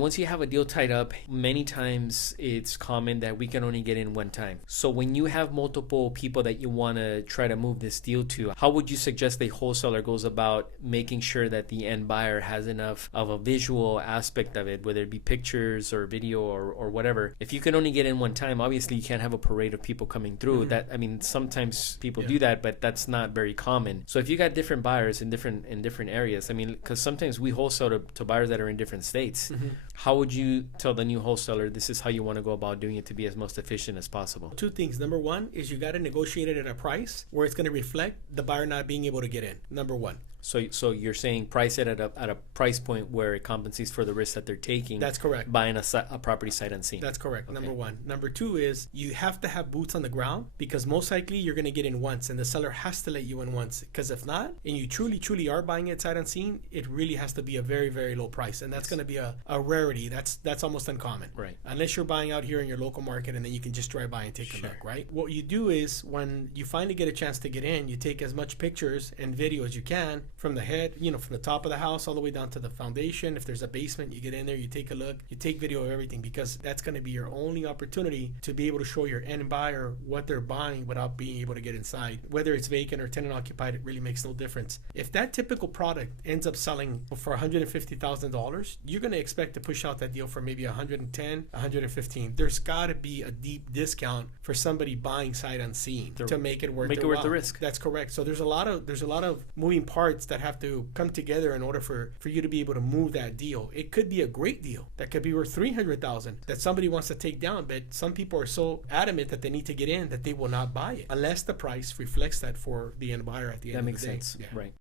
Once you have a deal tied up, many times it's common that we can only get in one time. So when you have multiple people that you want to try to move this deal to, how would you suggest a wholesaler goes about making sure that the end buyer has enough of a visual aspect of it, whether it be pictures or video or whatever? If you can only get in one time, obviously you can't have a parade of people coming through. That, I mean, sometimes people do that, but that's not very common. So if you got different buyers in different areas, I mean, because sometimes we wholesale to buyers that are in different states. How would you tell the new wholesaler this is how you want to go about doing it to be as most efficient as possible? Two things. Number one is you got to negotiate it at a price where it's going to reflect the buyer not being able to get in. Number one. So you're saying price it at a price point where it compensates for the risk that they're taking. That's correct. Buying a property sight unseen. That's correct. Okay. Number one. Number two is you have to have boots on the ground, because most likely you're going to get in once, and the seller has to let you in once. Because if not, and you truly are buying it sight unseen, it really has to be a very, very low price, and that's going to be a rarity. That's almost uncommon. Right. Unless you're buying out here in your local market, and then you can just drive by and take a look. Right. What you do is when you finally get a chance to get in, you take as much pictures and video as you can from the head, from the top of the house all the way down to the foundation. If there's a basement, you get in there, you take a look, you take video of everything, because that's going to be your only opportunity to be able to show your end buyer what they're buying without being able to get inside. Whether it's vacant or tenant occupied, it really makes no difference. If that typical product ends up selling for $150,000, you're going to expect to push out that deal for maybe $110,000, $115,000. There's got to be a deep discount for somebody buying sight unseen to make it worth the risk. That's correct. So there's a lot of moving parts that have to come together in order for you to be able to move that deal. It could be a great deal that could be worth $300,000 that somebody wants to take down, but some people are so adamant that they need to get in that they will not buy it unless the price reflects that for the end buyer at the end of the day. That makes sense. Right.